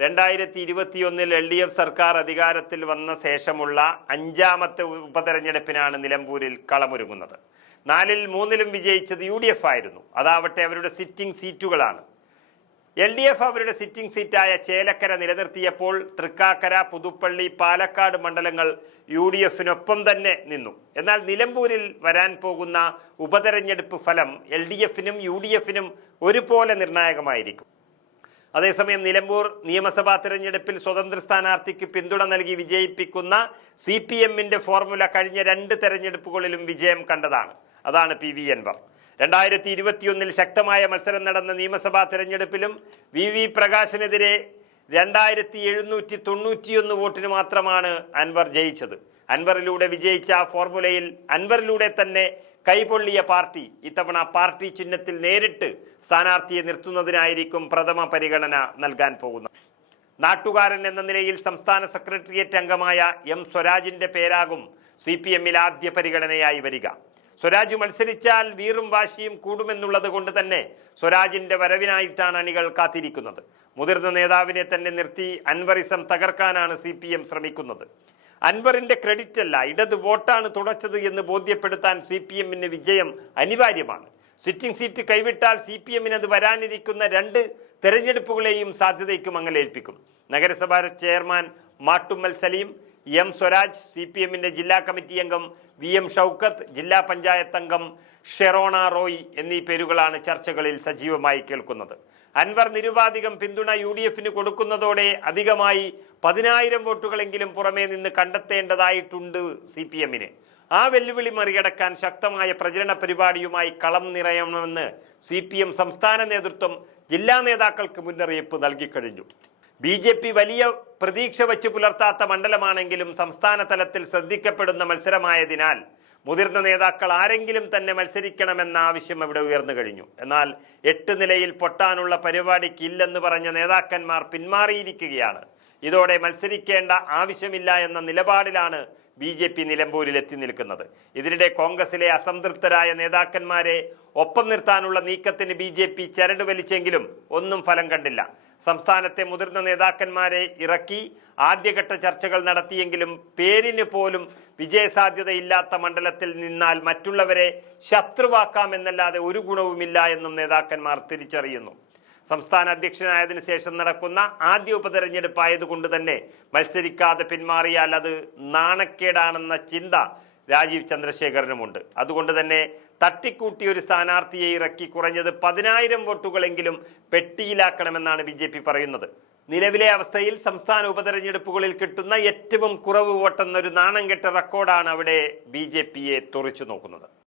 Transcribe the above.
2021 LDF സർക്കാർ അധികാരത്തിൽ വന്ന ശേഷമുള്ള 5ാമത്തെ ഉപതെരഞ്ഞെടുപ്പിനാണ് നിലമ്പൂരിൽ കളമൊരുങ്ങുന്നത്. 4ൽ 3ലും വിജയിച്ചത് UDF ആയിരുന്നു. അതാവട്ടെ അവരുടെ സിറ്റിംഗ് സീറ്റുകളാണ്. LDF അവരുടെ സിറ്റിംഗ് സീറ്റായ ചേലക്കര നിലനിർത്തിയപ്പോൾ തൃക്കാക്കര, പുതുപ്പള്ളി, പാലക്കാട് മണ്ഡലങ്ങൾ UDFനൊപ്പം തന്നെ നിന്നു. എന്നാൽ നിലമ്പൂരിൽ വരാൻ പോകുന്ന ഉപതെരഞ്ഞെടുപ്പ് ഫലം LDFനും UDFനും ഒരുപോലെ നിർണായകമായിരിക്കും. അതേസമയം നിലമ്പൂർ നിയമസഭാ തെരഞ്ഞെടുപ്പിൽ സ്വതന്ത്ര സ്ഥാനാർത്ഥിക്ക് പിന്തുണ നൽകി വിജയിപ്പിക്കുന്ന CPMന്റെ ഫോർമുല കഴിഞ്ഞ 2 തെരഞ്ഞെടുപ്പുകളിലും വിജയം കണ്ടതാണ്. അതാണ് PV അൻവർ. 2021 ശക്തമായ മത്സരം നടന്ന നിയമസഭാ തെരഞ്ഞെടുപ്പിലും VV പ്രകാശിനെതിരെ 2791 വോട്ടിന് മാത്രമാണ് അൻവർ ജയിച്ചത്. അൻവറിലൂടെ വിജയിച്ച ആ ഫോർമുലയിൽ അൻവറിലൂടെ തന്നെ കൈപൊള്ളിയ പാർട്ടി ഇത്തവണ പാർട്ടി ചിഹ്നത്തിൽ നേരിട്ട് സ്ഥാനാർത്ഥിയെ നിർത്തുന്നതിനായിരിക്കും പ്രഥമ പരിഗണന നൽകാൻ പോകുന്നത്. നാട്ടുകാരൻ എന്ന നിലയിൽ സംസ്ഥാന സെക്രട്ടേറിയറ്റ് അംഗമായ M സ്വരാജിന്റെ പേരാകും CPMൽ ആദ്യ പരിഗണനയായി വരിക. സ്വരാജ് മത്സരിച്ചാൽ വീറും വാശിയും കൂടുമെന്നുള്ളത് കൊണ്ട് തന്നെ സ്വരാജിന്റെ വരവിനായിട്ടാണ് അണികൾ കാത്തിരിക്കുന്നത്. മുതിർന്ന നേതാവിനെ തന്നെ നിർത്തി അൻവറിസം തകർക്കാനാണ് CPM ശ്രമിക്കുന്നത്. അൻവറിന്റെ ക്രെഡിറ്റ് അല്ല, ഇടത് വോട്ടാണ് തുടച്ചത് എന്ന് ബോധ്യപ്പെടുത്താൻ CPMന് വിജയം അനിവാര്യമാണ്. സിറ്റിംഗ് സീറ്റ് കൈവിട്ടാൽ CPMന് അത് വരാനിരിക്കുന്ന 2 തെരഞ്ഞെടുപ്പുകളെയും സാധ്യതയ്ക്ക് മങ്ങലേൽപ്പിക്കും. നഗരസഭാ ചെയർമാൻ മാട്ടുമ്മൽ സലീം, M സ്വരാജ്, CPMന്റെ ജില്ലാ കമ്മിറ്റി അംഗം VM ഷൗക്കത്ത്, ജില്ലാ പഞ്ചായത്ത് അംഗം ഷെറോണ റോയ് എന്നീ പേരുകളാണ് ചർച്ചകളിൽ സജീവമായി കേൾക്കുന്നത്. അൻവർ നിരുപാധികം പിന്തുണ UDFന് കൊടുക്കുന്നതോടെ അധികമായി 10,000 വോട്ടുകളെങ്കിലും പുറമേ നിന്ന് കണ്ടെത്തേണ്ടതായിട്ടുണ്ട് CPMന്. ആ വെല്ലുവിളി മറികടക്കാൻ ശക്തമായ പ്രചരണ പരിപാടിയുമായി കളം നിറയണമെന്ന് CPM സംസ്ഥാന നേതൃത്വം ജില്ലാ നേതാക്കൾക്ക് മുന്നറിയിപ്പ് നൽകിക്കഴിഞ്ഞു. BJP വലിയ പ്രതീക്ഷ വച്ച് പുലർത്താത്ത മണ്ഡലമാണെങ്കിലും സംസ്ഥാന തലത്തിൽ ശ്രദ്ധിക്കപ്പെടുന്ന മത്സരമായതിനാൽ മുതിർന്ന നേതാക്കൾ ആരെങ്കിലും തന്നെ മത്സരിക്കണമെന്ന ആവശ്യം ഇവിടെ ഉയർന്നു കഴിഞ്ഞു. എന്നാൽ 8 നിലയിൽ പൊട്ടാനുള്ള പരിപാടിക്ക് ഇല്ലെന്ന് പറഞ്ഞ നേതാക്കന്മാർ പിന്മാറിയിരിക്കുകയാണ്. ഇതോടെ മത്സരിക്കേണ്ട ആവശ്യമില്ല എന്ന നിലപാടിലാണ് BJP നിലമ്പൂരിൽ എത്തി നിൽക്കുന്നത്. ഇതിനിടെ കോൺഗ്രസിലെ അസംതൃപ്തരായ നേതാക്കന്മാരെ ഒപ്പം നിർത്താനുള്ള നീക്കത്തിന് BJP ചരട് വലിച്ചെങ്കിലും ഒന്നും ഫലം കണ്ടില്ല. സംസ്ഥാനത്തെ മുതിർന്ന നേതാക്കന്മാരെ ഇറക്കി ആദ്യഘട്ട ചർച്ചകൾ നടത്തിയെങ്കിലും പേരിന് പോലും വിജയസാധ്യതയില്ലാത്ത മണ്ഡലത്തിൽ നിന്നാൽ മറ്റുള്ളവരെ ശത്രുവാക്കാമെന്നല്ലാതെ ഒരു ഗുണവുമില്ല എന്നും നേതാക്കന്മാർ തിരിച്ചറിയുന്നു. സംസ്ഥാന അധ്യക്ഷനായതിനു ശേഷം നടക്കുന്ന ആദ്യ ഉപതെരഞ്ഞെടുപ്പായതുകൊണ്ട് തന്നെ മത്സരിക്കാതെ പിന്മാറിയാൽ അത് നാണക്കേടാണെന്ന ചിന്ത രാജീവ് ചന്ദ്രശേഖരനുമുണ്ട്. അതുകൊണ്ട് തന്നെ തട്ടിക്കൂട്ടി ഒരു സ്ഥാനാർത്ഥിയെ ഇറക്കി കുറഞ്ഞത് 10,000 വോട്ടുകളെങ്കിലും പെട്ടിയിലാക്കണമെന്നാണ് BJP പറയുന്നത്. നിലവിലെ അവസ്ഥയിൽ സംസ്ഥാന ഉപതെരഞ്ഞെടുപ്പുകളിൽ കിട്ടുന്ന ഏറ്റവും കുറവ് വോട്ടെന്നൊരു നാണം കെട്ട റെക്കോർഡാണ് അവിടെ BJPയെ തുറിച്ചു നോക്കുന്നത്.